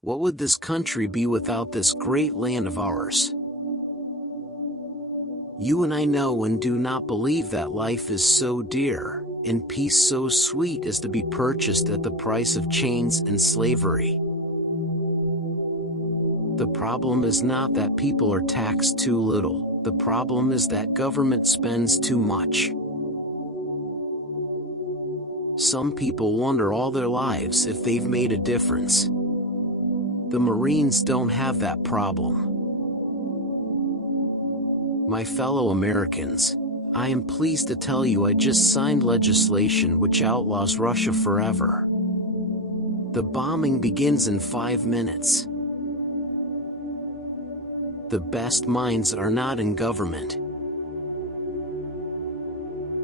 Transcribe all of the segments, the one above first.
What would this country be without this great land of ours? You and I know and do not believe that life is so dear, and peace so sweet as to be purchased at the price of chains and slavery. The problem is not that people are taxed too little, the problem is that government spends too much. Some people wonder all their lives if they've made a difference. The Marines don't have that problem. My fellow Americans, I am pleased to tell you I just signed legislation which outlaws Russia forever. The bombing begins in 5 minutes. The best minds are not in government.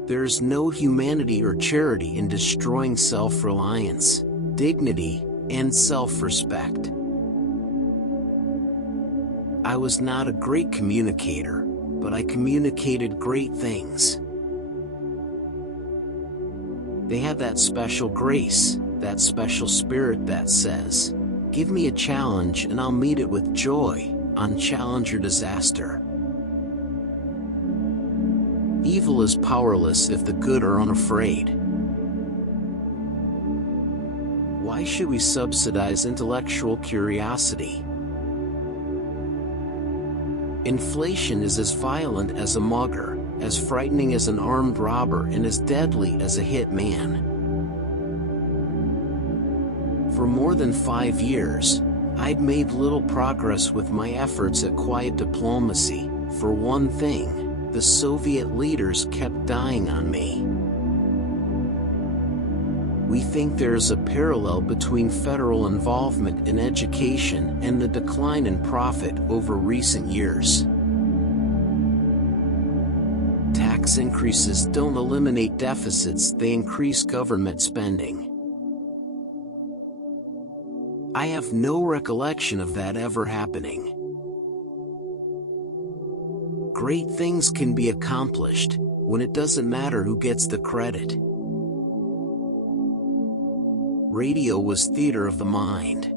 There is no humanity or charity in destroying self-reliance, dignity, and self-respect. I was not a great communicator, but I communicated great things. They have that special grace, that special spirit that says, "Give me a challenge and I'll meet it with joy, on challenge or disaster." Evil is powerless if the good are unafraid. Why should we subsidize intellectual curiosity? Inflation is as violent as a mugger, as frightening as an armed robber, and as deadly as a hit man. For more than 5 years, I'd made little progress with my efforts at quiet diplomacy. For one thing, the Soviet leaders kept dying on me. We think there is a parallel between federal involvement in education and the decline in profit over recent years. Tax increases don't eliminate deficits, they increase government spending. I have no recollection of that ever happening. Great things can be accomplished when it doesn't matter who gets the credit. Radio was theater of the mind.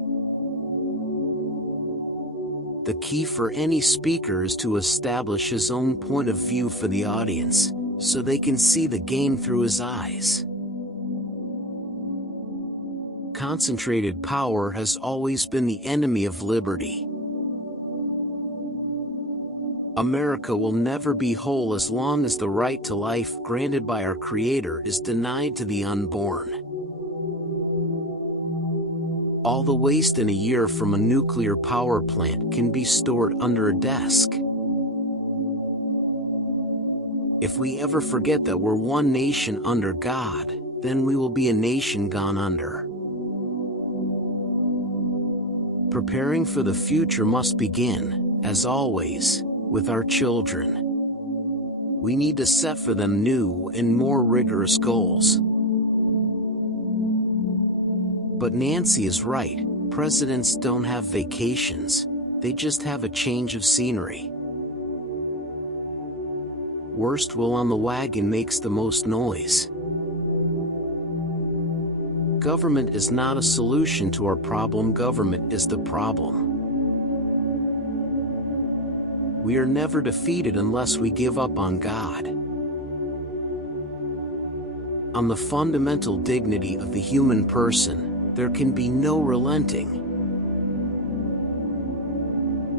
The key for any speaker is to establish his own point of view for the audience, so they can see the game through his eyes. Concentrated power has always been the enemy of liberty. America will never be whole as long as the right to life granted by our Creator is denied to the unborn. All the waste in a year from a nuclear power plant can be stored under a desk. If we ever forget that we're one nation under God, then we will be a nation gone under. Preparing for the future must begin, as always, with our children. We need to set for them new and more rigorous goals. But Nancy is right, presidents don't have vacations, they just have a change of scenery. Worst wheel on the wagon makes the most noise. Government is not a solution to our problem, government is the problem. We are never defeated unless we give up on God. On the fundamental dignity of the human person, there can be no relenting.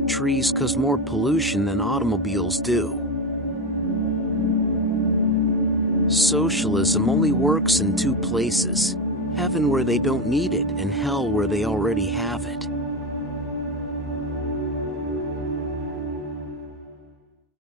Trees cause more pollution than automobiles do. Socialism only works in two places: heaven where they don't need it and hell where they already have it.